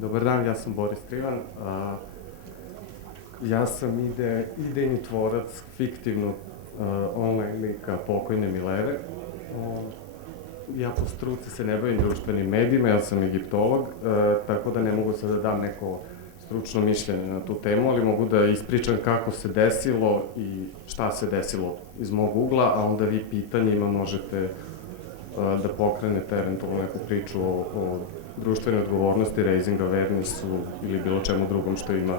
Dobar dan, ja sam Boris Trivan. Ja sam idejni tvorac fiktivnog online lika pokojne Mileve. Ja po struci se ne bavim društvenim medijima, ja sam egiptolog, tako da ne mogu sad da dam neko stručno mišljenje na tu temu, ali mogu da ispričam kako se desilo i šta se desilo iz mog ugla, a onda vi pitanjima možete da pokrenete eventualno neku priču o društvenoj odgovornosti, raising awarenessu ili bilo čemu drugom što ima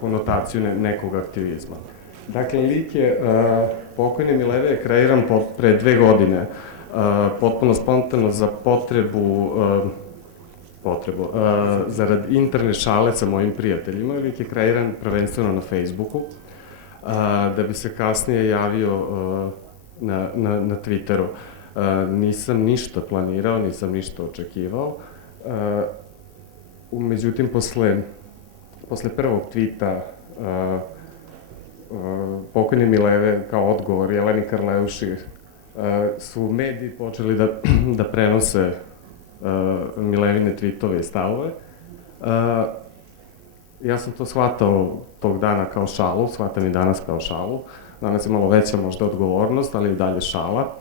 konotaciju nekog aktivizma. Dakle, lik je pokojne Mileve je kreiran pre 2 godine, potpuno spontano za zarad interne šale sa mojim prijateljima. Lik je kreiran prvenstveno na Facebooku, da bi se kasnije javio na Twitteru. Nisam ništa planirao, nisam ništa očekivao. Međutim, posle prvog tvita pokojne Mileve kao odgovor Jeleni Karleuši su mediji počeli da prenose Milevine tweetove i stavove. Ja sam to shvatao tog dana kao šalu, shvatam i danas kao šalu. Danas je malo veća možda odgovornost, ali i dalje šala.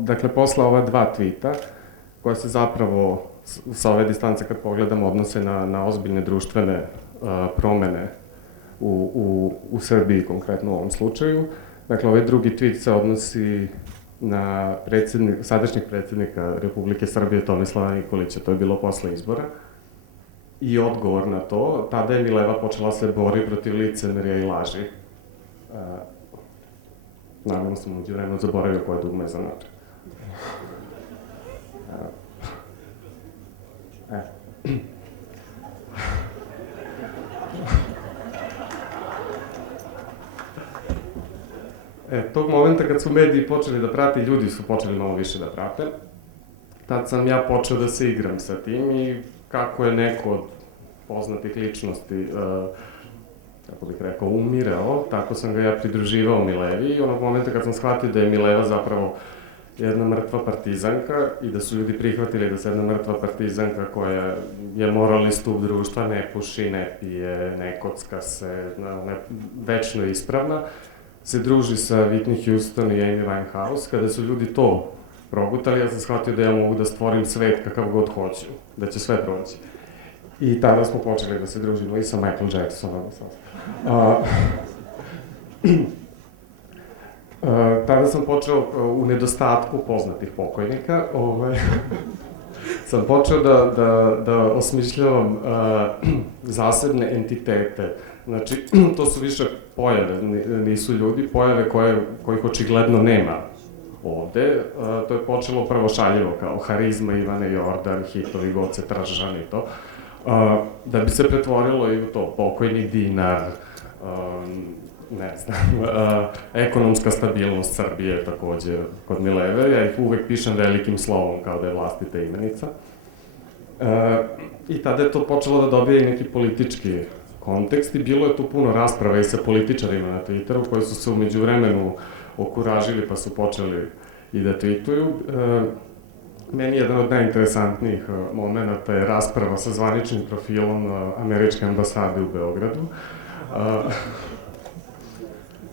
Dakle, posle ova 2 tvita, koja se zapravo sa ove distance kad pogledamo odnose na ozbiljne društvene promene u Srbiji, konkretno u ovom slučaju. Dakle, ovaj drugi tweet se odnosi na sadašnjeg predsednika Republike Srbije Tomislava Nikolića, to je bilo posle izbora. I odgovor na to, tada je Mileva počela se bori protiv licemerja i laži. Naravno sam uđe vremena zaboravio koje dugme za način. Tog momenta kad su mediji počeli da prate, ljudi su počeli malo više da prate. Tad sam ja počeo da se igram sa tim i kako je neko od poznatih ličnosti, kako bih rekao, umirao, tako sam ga ja pridruživao Milevi i onog momenta kad sam shvatio da je Mileva zapravo jedna mrtva partizanka i da su ljudi prihvatili da se jedna mrtva partizanka koja je moralni stup društva, ne puši, ne pije, ne kocka se, večno ispravna, se druži sa Whitney Houston i Amy Winehouse. Kada su ljudi to progutali, ja sam shvatio da ja mogu da stvorim svet kakav god hoću, da će sve proći. I tada smo počeli da se družimo i sa Michael Jacksonom. Tada sam počeo, u nedostatku poznatih pokojnika, sam počeo da osmišljavam zasebne entitete. Znači, to su više pojave, nisu ljudi, pojave kojih očigledno nema ovde. To je počelo prvo šaljivo, kao Harizma, Ivane Jordan, hitovi Goce Tržan i to. Da bi se pretvorilo i u to, pokojni dinar, ne znam, ekonomska stabilnost Srbije takođe kod Mileve. Ja ih uvek pišem velikim slovom kao da je vlastita imenica. I tada je to počelo da dobije i neki politički kontekst i bilo je tu puno rasprava i sa političarima na Twitteru koji su se umeđu vremenu okuražili pa su počeli i da tweetuju. Meni jedan od najinteresantnijih momenta je rasprava sa zvaničnim profilom američke ambasade u Beogradu,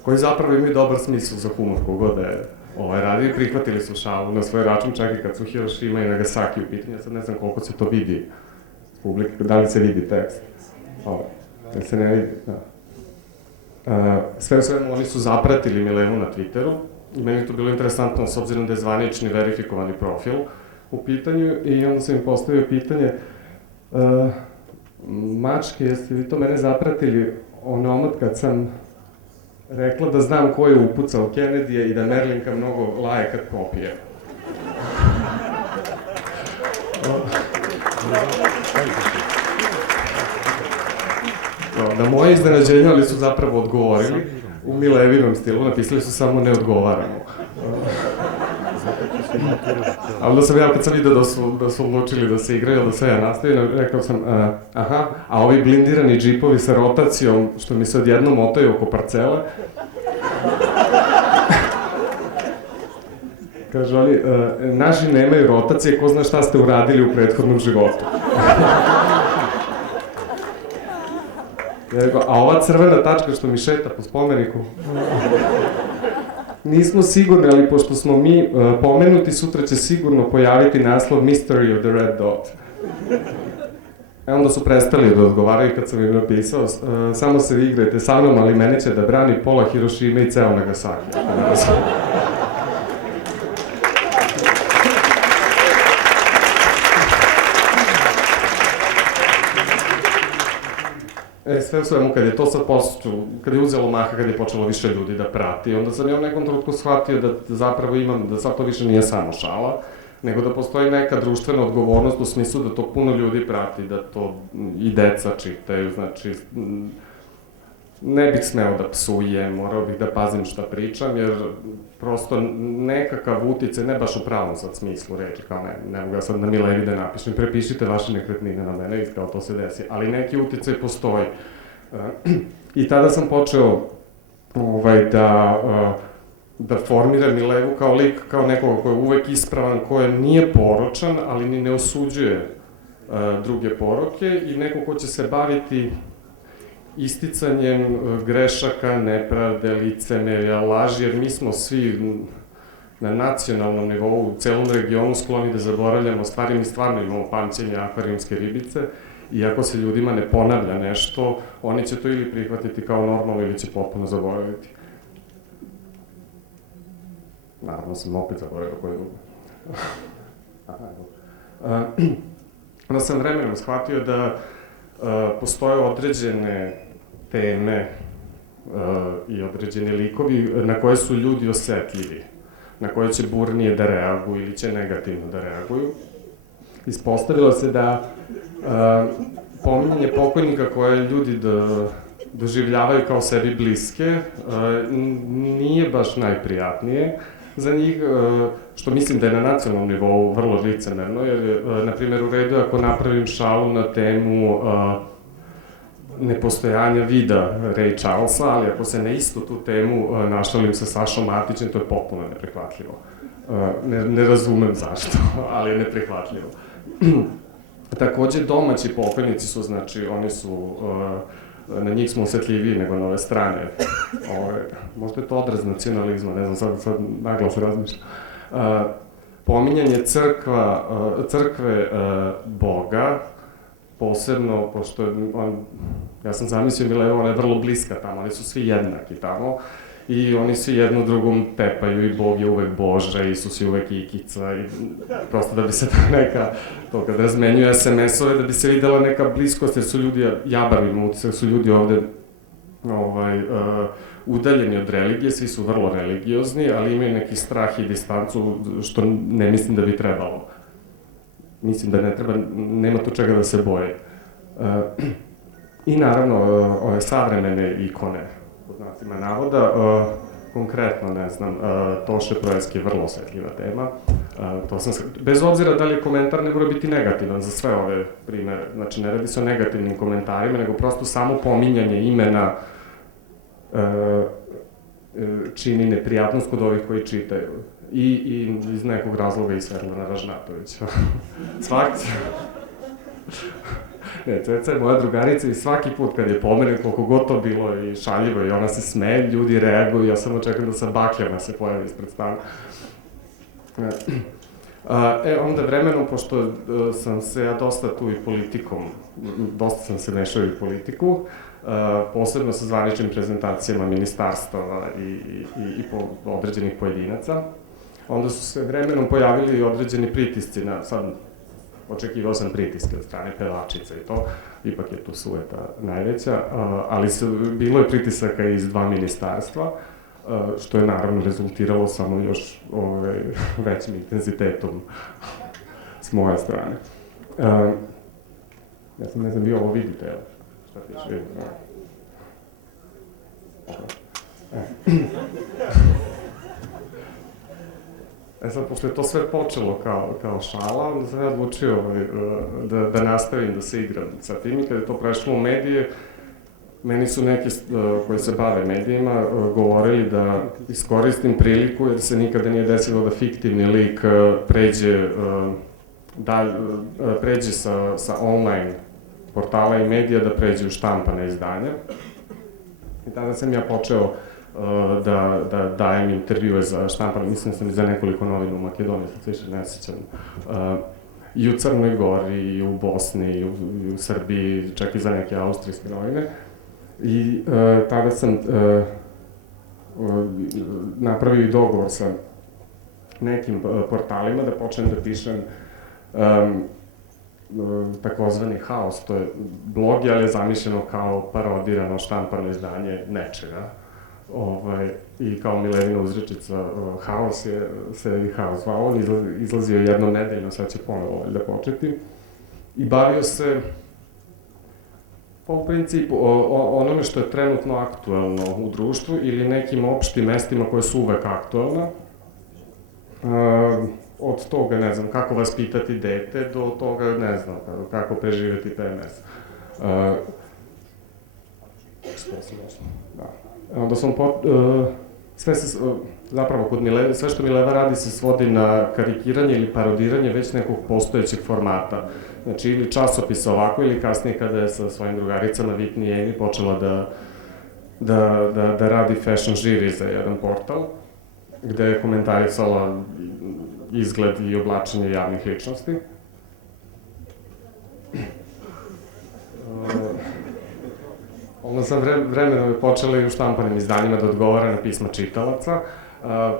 koji zapravo imaju dobar smisao za humor kogod je radio. Prihvatili su šalu na svoj račun, čak i kad su Hirošima i Nagasaki u pitanju. Sad ne znam koliko se to vidi s publike, da li se vidi tekst. Jel se ne vidi? Sve u svemu, oni su zapratili Milevu na Twitteru i meni je to bilo interesantno s obzirom da je zvanični verifikovani profil u pitanju i onda sam im postavio pitanje mačke, jeste vi to mene zapratili onomad kad sam rekla da znam ko je upucao Kennedyja i da Merlinka mnogo laje kad popije. Na moje iznenađenje, ali su zapravo odgovorili u Milevinom stilu, napisali su samo ne odgovaramo. A onda sam ja, kad sam vidio da su odlučili da se igraju, da se ja nastavim, rekao sam, aha, a ovi blindirani džipovi sa rotacijom, što mi se odjednom motaju oko parcele, Kaže oni, naši nemaju rotacije, ko zna šta ste uradili u prethodnom životu. Ja rekao, a ova crvena tačka što mi šeta po spomeniku? Nismo sigurni, ali pošto smo mi pomenuti, sutra će sigurno pojaviti naslov Mystery of the Red Dot. Onda su prestali da odgovaraju kad sam im napisao, samo se igrajte sa mnom, ali mene će da brani pola Hirošime i ceo Nagasaki. Sve u svemu, kad je to sad kad je uzelo maha, kad je počelo više ljudi da prati, onda sam ja u nekom trenutku shvatio da zapravo imam, da sad to više nije samo šala, nego da postoji neka društvena odgovornost u smislu da to puno ljudi prati, da to i deca čitaju, znači ne bih smeo da psujem, morao bih da pazim šta pričam, jer prosto nekakav uticaj, ne baš u pravom sad smislu reči, kao ne mogu ja sad na Milevi da napišem, prepišite vaše nekretnine na mene i kao to se desi, ali neki uticaj postoji. I tada sam počeo da formiram Milevu kao lik, kao nekoga ko je uvek ispravan, ko nije poročan, ali ni ne osuđuje druge poroke i neko ko će se baviti isticanjem grešaka, nepravde, licemerja, laži, jer mi smo svi na nacionalnom nivou, u celom regionu skloni da zaboravljamo stvari, mi stvarno imamo pamćenje akvarijumske ribice i ako se ljudima ne ponavlja nešto, oni će to ili prihvatiti kao normalno ili će potpuno zaboraviti. Naravno sam opet zaboravio koje drugo. Onda sam vremenom shvatio da postoje određene teme i određeni likovi na koje su ljudi osetljivi, na koje će burnije da reaguju ili će negativno da reaguju. Ispostavilo se da pominjanje pokojnika koje ljudi doživljavaju kao sebi bliske nije baš najprijatnije za njih, što mislim da je na nacionalnom nivou vrlo licemerno, jer, na primjer, u redu ako napravim šalu na temu nepostojanja vida Ray Charlesa, ali ako se na istu tu temu našalim sa Sašom Matićem, to je potpuno neprihvatljivo. Ne razumem zašto, ali je neprihvatljivo. Takođe, domaći pokojnici su, znači, oni su, na njih smo osetljiviji nego na ove strane. Možda je to odraz nacionalizma, ne znam, sad naglas razmišljam. Pominjanje crkve Boga, posebno, pošto ja sam zamislio Milevo, ona je vrlo bliska tamo, oni su svi jednaki tamo i oni svi jedno drugom tepaju i Bog je uvek Boža, Isus je uvek Ikica i prosto da bi se to kad razmenjuju SMS-ove, da bi se videla neka bliskost, jer su ljudi, ja bar imam utisak, su ljudi ovde udaljeni od religije, svi su vrlo religiozni, ali imaju neki strah i distancu, što ne mislim da bi trebalo. Mislim da ne treba, nema tu čega da se boje. I naravno, ove savremene ikone, pod znacima navoda, konkretno, ne znam, Toše Proeski je vrlo osetljiva tema. Bez obzira da li je komentar, ne mora biti negativan za sve ove primere. Znači, ne radi se o negativnim komentarima, nego prosto samo pominjanje imena čini neprijatnost kod ovih koji čitaju. I iz nekog razloga i Svetlana Ražnatovića. Svaki... Ne, Ceca je moja drugarica i svaki put kad je pomeren, koliko god to bilo i šaljivo i ona se smeje, ljudi reaguju, ja samo čekam da sa bakljama se pojavi ispred stana. Onda vremenom, pošto sam se ja dosta tu i politikom, dosta sam se mešao i politiku, posebno sa zvaničnim prezentacijama ministarstava i određenih pojedinaca, onda su se vremenom pojavili određeni pritisci sad očekivao sam pritiske od strane pevačica i to, ipak je tu sujeta najveća, ali bilo je pritisaka iz dva ministarstva, što je naravno rezultiralo samo još većim intenzitetom s moje strane. Ja sam ne znam, vi ovo vidite, evo, šta piše, vidite. Sad, pošto je to sve počelo kao šala, onda sam ja odlučio da nastavim da se igram sa tim i kada je to prešlo u medije, meni su neki koji se bave medijima govorili da iskoristim priliku jer se nikada nije desilo da fiktivni lik pređe sa online portala i medija da pređe u štampane izdanja. I tada sam ja počeo da dajem intervjue za štampane, mislim da sam i za nekoliko novina u Makedoniji, sad se više ne sećam, i u Crnoj Gori, i u Bosni, i u Srbiji, čak i za neke austrijske novine. I tada sam napravio i dogovor sa nekim portalima da počnem da pišem takozvani haos, to je blog, ali je zamišljeno kao parodirano štampano izdanje nečega. I kao Milevina uzrečica, haos se i haos zvao, on izlazio jednom nedeljno, sad će ponovo da početi. I bavio se, pa u principu, onome što je trenutno aktuelno u društvu ili nekim opštim mestima koje su uvek aktuelna. Od toga, ne znam, kako vaspitati dete, do toga, ne znam, kako preživeti PMS. Što sam osnovno, da. Onda sam zapravo kod Mileva, sve što Mileva radi se svodi na karikiranje ili parodiranje već nekog postojećeg formata. Znači, ili časopisa ovako, ili kasnije kada je sa svojim drugaricama Whitney i Amy počela da radi fashion žiri za jedan portal, gde je komentarisala izgled i oblačenje javnih ličnosti. Onda sam vremenom je počela i u štampanim izdanjima da odgovara na pisma čitalaca,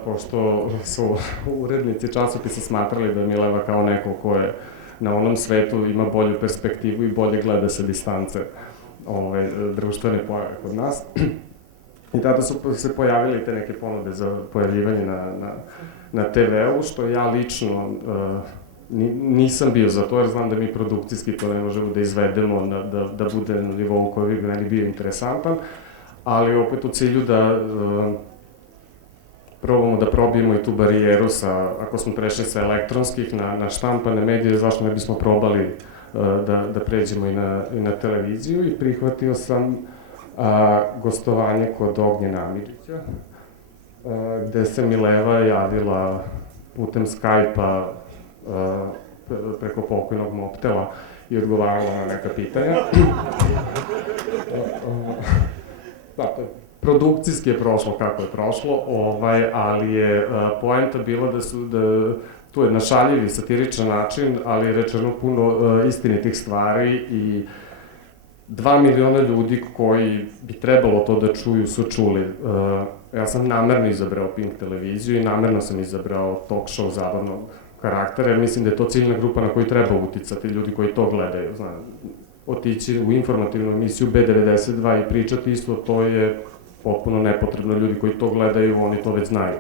pošto su urednici časopisa smatrali da je Mileva kao neko ko je na onom svetu ima bolju perspektivu i bolje gleda sa distance društvene pojave kod nas. I tada su se pojavile te neke ponude za pojavljivanje na TV-u, što ja lično nisam bio za to, jer znam da mi produkcijski to ne možemo da izvedemo, da bude na nivou koji bi meni bio interesantan, ali opet u cilju da probamo da probijemo i tu barijeru ako smo prešli sa elektronskih na štampane medije, zašto ne bismo probali da pređemo i na televiziju i prihvatio sam gostovanje kod Ognjena Amidžića, gde se Mileva javila putem Skype-a preko pokojnog Mobtela i odgovarala na neka pitanja. Da, produkcijski je prošlo kako je prošlo, ali je poenta bila da tu je na šaljiv i satiričan način, ali je rečeno puno istinitih stvari i 2 miliona ljudi koji bi trebalo to da čuju su čuli. Ja sam namerno izabrao Pink televiziju i namerno sam izabrao talk show zabavnog karaktera, jer mislim da je to ciljna grupa na koju treba uticati, ljudi koji to gledaju. Otići u informativnu emisiju B92 i pričati isto, to je potpuno nepotrebno. Ljudi koji to gledaju, oni to već znaju.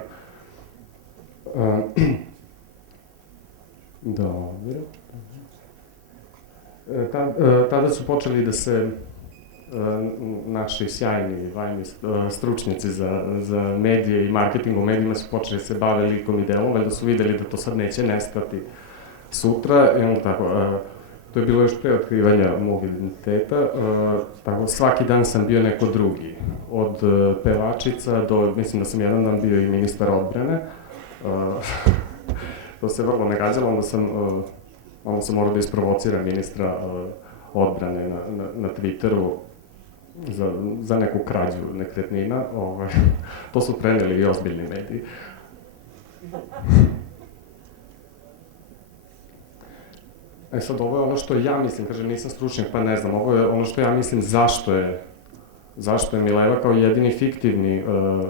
Dobro. Tada su počeli da se naši sjajni, vajni stručnjaci za medije i marketing u medijima su počeli da se bave likom i delom, valjda su videli da to sad neće nestati sutra. I onda tako, to je bilo još pre otkrivanja mog identiteta, tako svaki dan sam bio neko drugi. Od pevačica do, mislim da sam jedan dan bio i ministar odbrane. To se vrlo ne gađalo, onda sam morao da isprovociram ministra odbrane na Twitteru za neku krađu nekretnina. To su preneli i ozbiljni mediji. Sad, ovo je ono što ja mislim, kažem, nisam stručnjak, pa ne znam, ovo je ono što ja mislim zašto je Mileva kao jedini fiktivni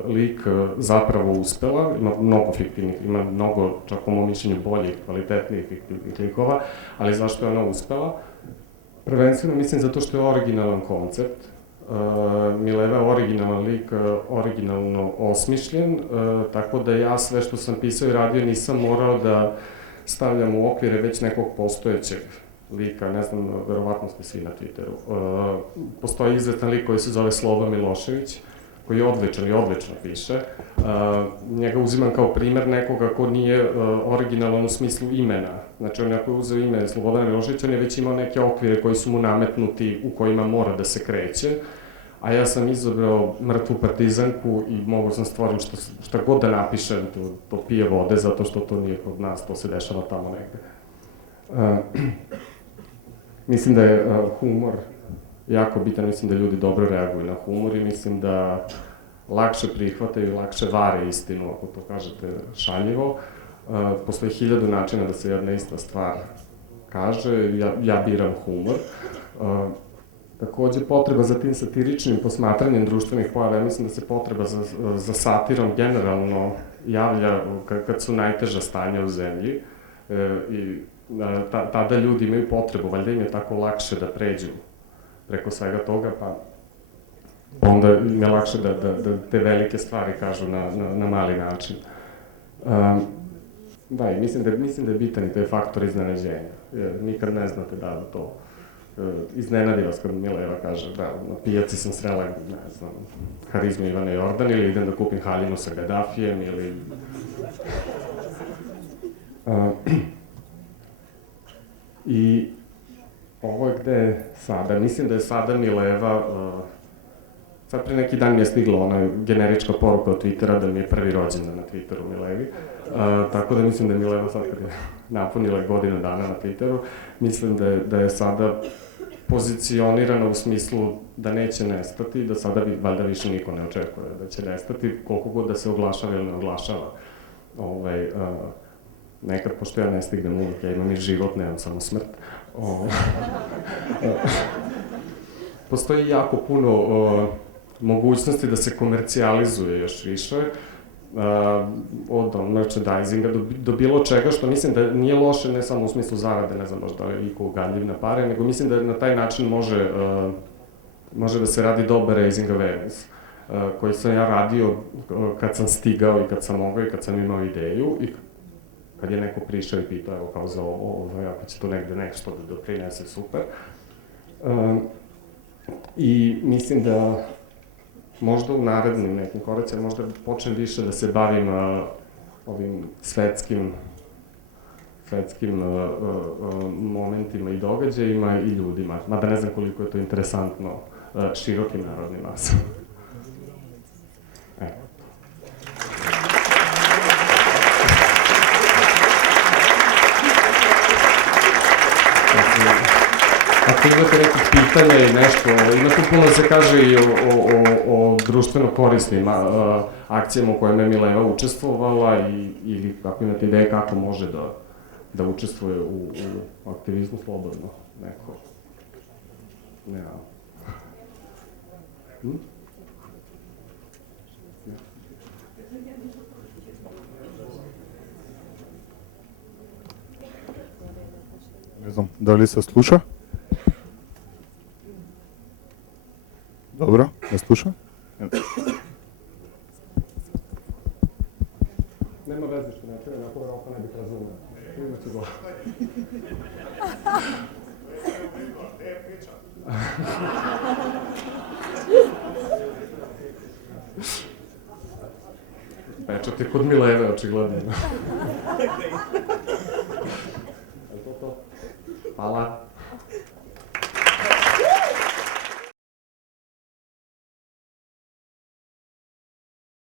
lik zapravo uspela. Ima mnogo fiktivnih, ima mnogo, čak po mom mišljenju, boljih, kvalitetnijih fiktivnih likova, ali zašto je ona uspela? Prvenstveno mislim zato što je originalan koncept. Mileva je originalan lik, originalno osmišljen, tako da ja sve što sam pisao i radio nisam morao da stavljam u okvire već nekog postojećeg lika, ne znam, verovatno ste svi na Twitteru. Postoji izvestan lik koji se zove Sloba Milošević, koji je odličan i odlično piše. Njega uzimam kao primer nekoga ko nije originalan u smislu imena. Znači, on ako je uzeo ime Slobodana Miloševića, on je već imao neke okvire koji su mu nametnuti, u kojima mora da se kreće, a ja sam izabrao mrtvu partizanku i mogu sam stvorim šta god da napišem, to pije vode, zato što to nije kod nas, to se dešava tamo negde. Mislim da je humor jako bitan, mislim da ljudi dobro reaguju na humor i mislim da lakše prihvataju, lakše vare istinu, ako to kažete šaljivo. Postoji 1000 načina da se jedna ista stvar kaže, ja biram humor. Takođe, potreba za tim satiričnim posmatranjem društvenih pojava, ja mislim da se potreba za satirom generalno javlja kad su najteža stanja u zemlji i tada ljudi imaju potrebu, valjda im je tako lakše da pređu preko svega toga, pa onda im je lakše da te velike stvari kažu na mali način. Da, i mislim da je bitan i to je faktor iznenađenja. Nikad ne znate da to iznenadi vas kad Mileva kaže da na pijaci sam srela, ne znam, harizmu Ivana Jordan ili idem da kupim haljinu sa Gaddafijem ili... I ovo je gde sada, mislim da je sada Mileva, sad pre neki dan mi je stigla ona generička poruka od Twittera da mi je prvi rođendan na Twitteru Milevi, tako da mislim da je Mileva sad kad je napunila godinu dana na Twitteru, mislim da je sada pozicionirana u smislu da neće nestati, da sada valjda više niko ne očekuje da će nestati, koliko god da se oglašava ili ne oglašava. Nekad, pošto ja ne stignem uvijek, ja imam i život, nemam samo smrt. Postoji jako puno mogućnosti da se komercijalizuje još više, od merchandisinga do bilo čega, što mislim da nije loše ne samo u smislu zarade, ne znam možda je iko ugadljiv na pare, nego mislim da na taj način može da se radi dobar raising awareness, koji sam ja radio kad sam stigao i kad sam mogao i kad sam imao ideju i kad je neko prišao i pitao, evo kao za ovo, ako će to negde nešto da doprinese, super. I mislim da možda u narednim nekim koracima, možda počnem više da se bavim ovim svetskim momentima i događajima i ljudima, mada ne znam koliko je to interesantno širokim narodnim masama. Ako imate nekih pitanja i nešto, ima tu puno se kaže i o društveno korisnim akcijama u kojima je Mileva učestvovala ili ako imate ideje kako može da učestvuje u aktivizmu slobodno, neko. Nema. Ne znam, da li se sluša? Dobro, ne sluša? Nema veze što ne čuje, nakon verovatno ne bih razumio. Ima ću go. Pečat je kod Mileve, očigledno. Je to to? Hvala.